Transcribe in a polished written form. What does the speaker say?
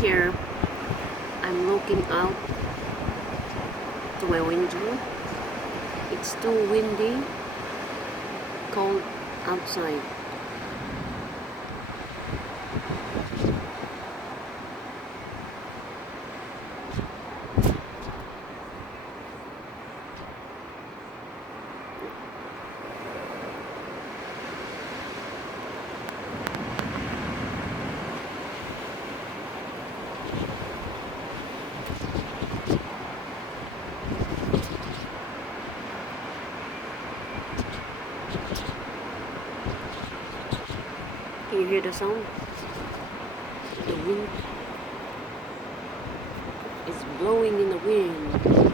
Here, I'm looking out to my window. It's too windy, cold outside. Can you hear the sound? The wind is blowing in the wind.